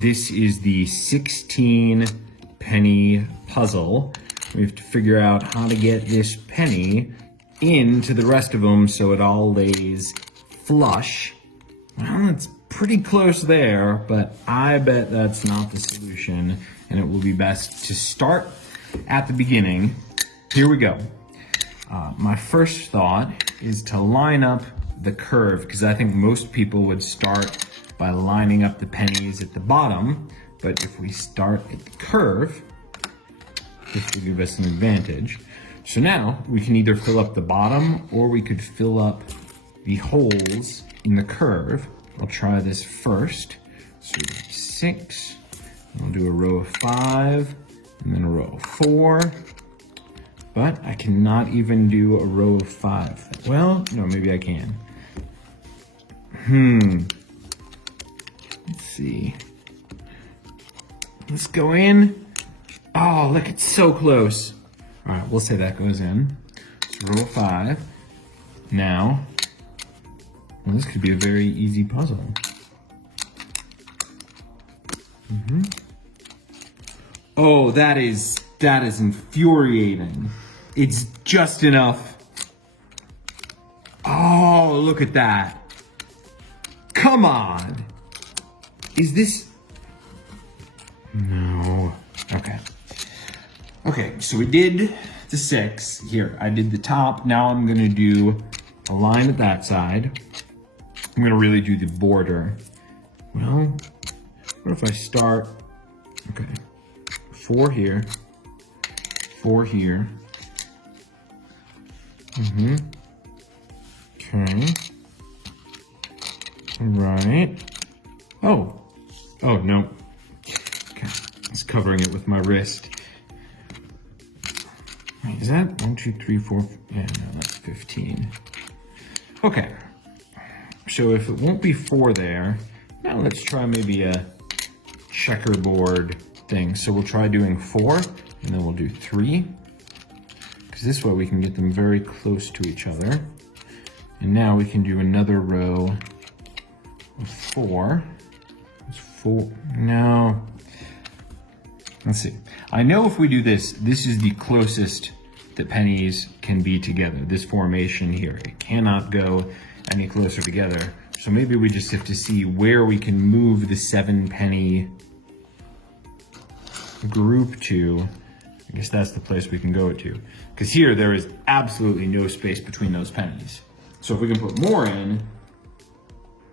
This is the 16 penny puzzle. We have to figure out how to get this penny into the rest of them so it all lays flush. Well, it's pretty close there, but I bet that's not the solution, and it will be best to start at the beginning. Here we go. My first thought is to line up the curve, because I think most people would start by lining up the pennies at the bottom, but if we start at the curve, this will give us an advantage. So now we can either fill up the bottom or we could fill up the holes in the curve. I'll try this first. So 6, I'll do a row of 5, and then a row of 4. But I cannot even do a row of 5. Well, no, maybe I can. Let's see. Let's go in. Oh, look, it's so close. All right, we'll say that goes in. So row of 5. Now, well, this could be a very easy puzzle. Oh, that is infuriating. It's just enough. Oh, look at that. Come on. Is this? No. Okay. Okay, so we did the 6. Here, I did the top. Now I'm gonna do a line at that side. I'm gonna really do the border. Well, what if I start, okay, 4 here, 4 here. Okay. Right. Oh, no. Okay, it's covering it with my wrist. Wait, is that 1, 2, 3, 4? Yeah, no, that's 15. Okay. So if it won't be 4 there, now let's try maybe a checkerboard thing. So we'll try doing 4, and then we'll do 3. Because this way we can get them very close to each other. And now we can do another row of 4. It's 4, no. Let's see. I know if we do this, this is the closest that pennies can be together. This formation here, it cannot go any closer together. So maybe we just have to see where we can move the 7 penny group to. I guess that's the place we can go to. Because here there is absolutely no space between those pennies. So if we can put more in,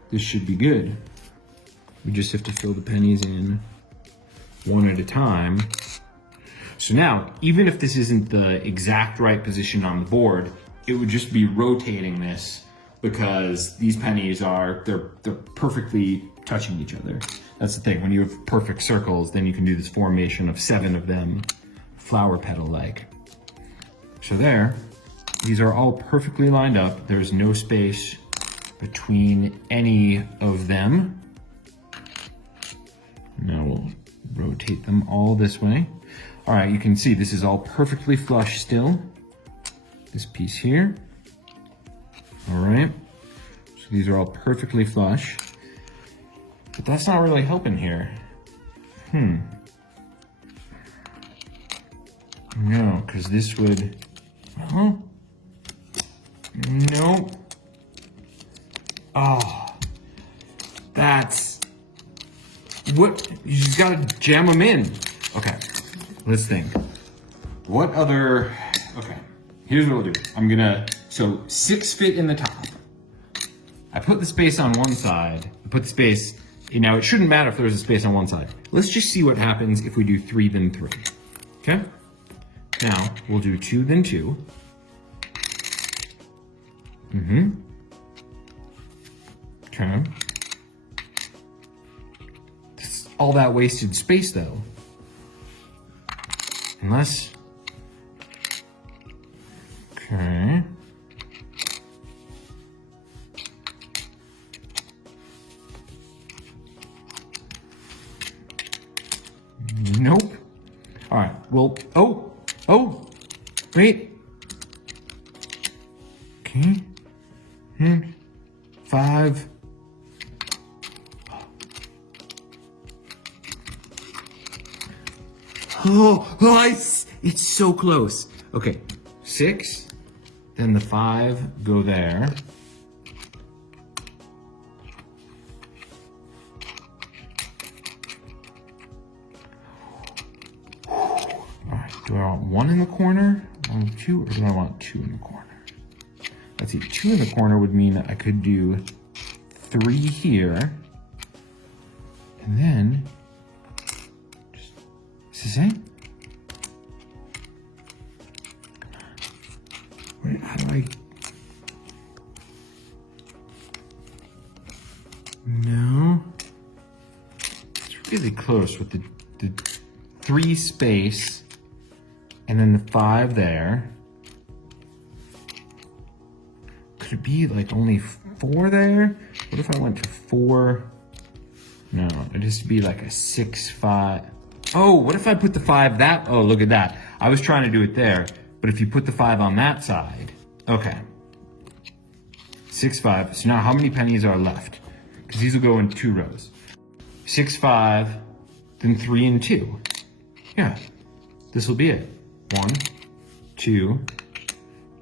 this should be good. We just have to fill the pennies in one at a time. So now, even if this isn't the exact right position on the board, it would just be rotating this, because these pennies they're perfectly touching each other. That's the thing, when you have perfect circles, then you can do this formation of 7 of them, flower petal-like. So there, these are all perfectly lined up. There's no space between any of them. Now we'll rotate them all this way. All right, you can see this is all perfectly flush still. This piece here. All right, so these are all perfectly flush. But that's not really helping here. No, because this would, well, nope. Oh, that's, what, you just gotta jam them in. Okay, let's think. What other, okay, here's what we'll do. I'm gonna, so 6 fit in the top. I put the space on one side, I put the space, now it shouldn't matter if there's a space on one side. Let's just see what happens if we do 3 then 3, okay? Now, we'll do 2 then 2. Okay. That's all that wasted space though. Unless, okay. Nope. All right, well, oh, wait. Okay. 5. It's so close. Okay, 6, then the 5 go there. Alright, do I want 1 in the corner, 2, or do I want 2 in the corner? Let's see, 2 in the corner would mean that I could do 3 here, and then, is this it? Wait, how do I? No, it's really close with the 3 space, and then the 5 there. Could it be like only 4 there? What if I went to 4? No, it'd just be like a 6, 5. Oh, what if I put the 5 that? Oh, look at that. I was trying to do it there, but if you put the 5 on that side, okay. 6, 5. So now how many pennies are left? Because these will go in 2 rows. 6, 5, then 3 and 2. Yeah, this will be it. 1, 2,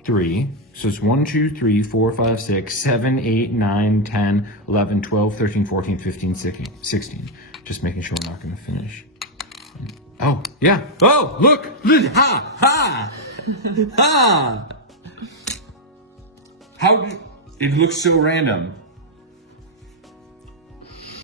3. So it's 1, 2, 3, 4, 5, 6, 7, 8, 9, 10, 11, 12, 13, 14, 15, 16. Just making sure we're not going to finish. Oh, yeah. Oh, look. Ha, ha, ha. How, it looks so random.